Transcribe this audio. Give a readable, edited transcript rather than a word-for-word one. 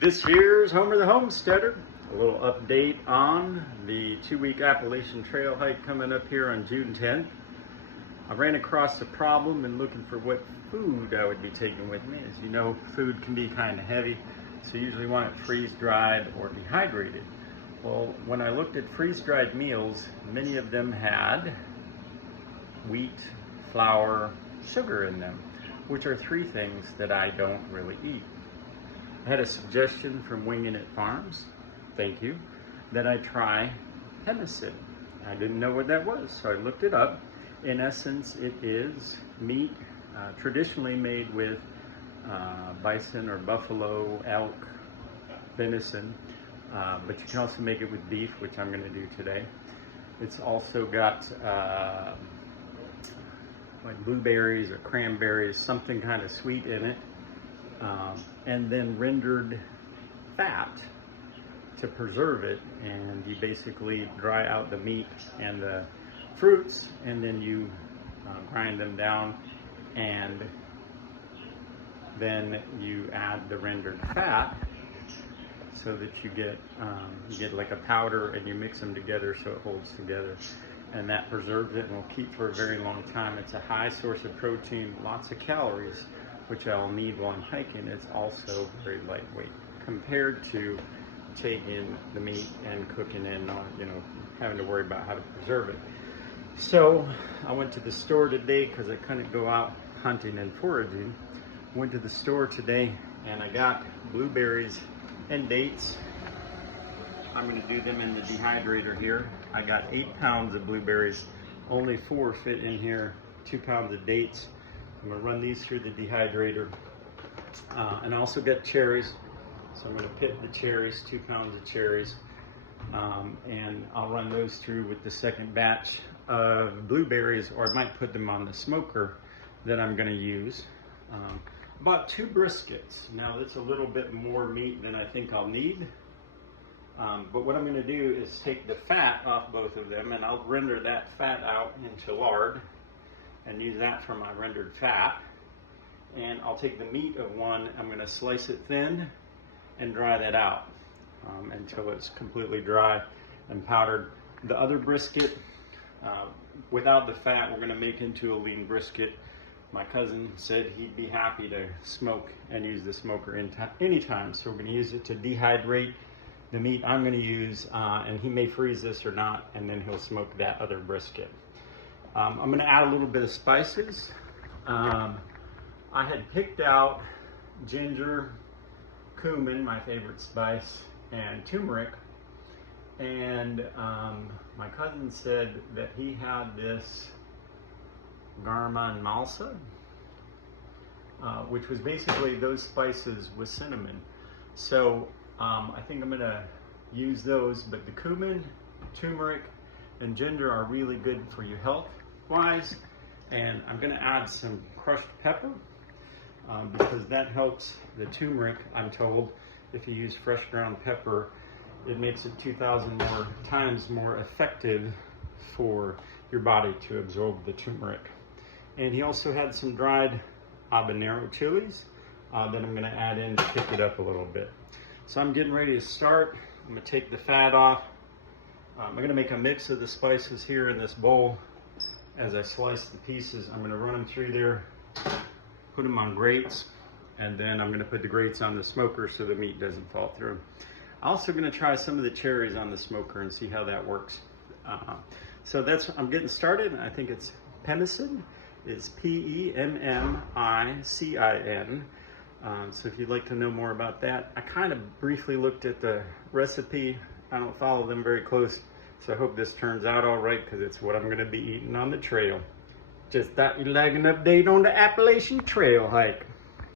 This here's Homer the Homesteader. A little update on the 2-week Appalachian Trail hike coming up here on June 10th. I ran across a problem in looking for what food I would be taking with me. As you know, food can be kind of heavy, so you usually want it freeze-dried or dehydrated. Well, when I looked at freeze-dried meals, many of them had wheat, flour, sugar in them, which are three things that I don't really eat. I had a suggestion from Winging It Farms, thank you, that I try pemmican. I didn't know what that was, so I looked it up. In essence, it is meat traditionally made with bison or buffalo, elk, venison, but you can also make it with beef, which I'm going to do today. It's also got like blueberries or cranberries, something kind of sweet in it, and then rendered fat to preserve it. And you basically dry out the meat and the fruits, and then you grind them down, and then you add the rendered fat so that you get like a powder, and you mix them together so it holds together, and that preserves it and will keep for a very long time. It's a high source of protein, lots of calories, which I'll need while I'm hiking. It's also very lightweight compared to taking the meat and cooking it, and having to worry about how to preserve it. So I went to the store today because I couldn't go out hunting and foraging. Went to the store today and I got blueberries and dates. I'm going to do them in the dehydrator here. I got 8 pounds of blueberries, only 4 fit in here, 2 pounds of dates. I'm going to run these through the dehydrator. And I also got cherries, so I'm going to pit the cherries, 2 pounds of cherries. And I'll run those through with the second batch of blueberries, or I might put them on the smoker that I'm going to use. About 2 briskets. Now that's a little bit more meat than I think I'll need. But what I'm going to do is take the fat off both of them, and I'll render that fat out into lard and use that for my rendered fat. And I'll take the meat of one, I'm going to slice it thin and dry that out until it's completely dry and powdered. The other brisket, without the fat, we're going to make into a lean brisket. My cousin said he'd be happy to smoke and use the smoker anytime, so we're going to use it to dehydrate the meat I'm going to use, and he may freeze this or not, and then he'll smoke that other brisket. I'm going to add a little bit of spices. I had picked out ginger, cumin, my favorite spice, and turmeric, and my cousin said that he had this garam masala, which was basically those spices with cinnamon. So I think I'm going to use those, but the cumin, turmeric, and ginger are really good for you health-wise. And I'm going to add some crushed pepper because that helps the turmeric, I'm told. If you use fresh ground pepper, it makes it 2,000 more times more effective for your body to absorb the turmeric. And he also had some dried habanero chilies that I'm going to add in to kick it up a little bit. So I'm getting ready to start. I'm going to take the fat off. I'm going to make a mix of the spices here in this bowl. As I slice the pieces, I'm going to run them through there, put them on grates, and then I'm going to put the grates on the smoker so the meat doesn't fall through. I'm also going to try some of the cherries on the smoker and see how that works. So I'm getting started. I think it's pemmican. It's Pemmicin. So if you'd like to know more about that, I kind of briefly looked at the recipe. I don't follow them very close, so I hope this turns out all right because it's what I'm going to be eating on the trail. Just thought you'd like an update on the Appalachian Trail hike.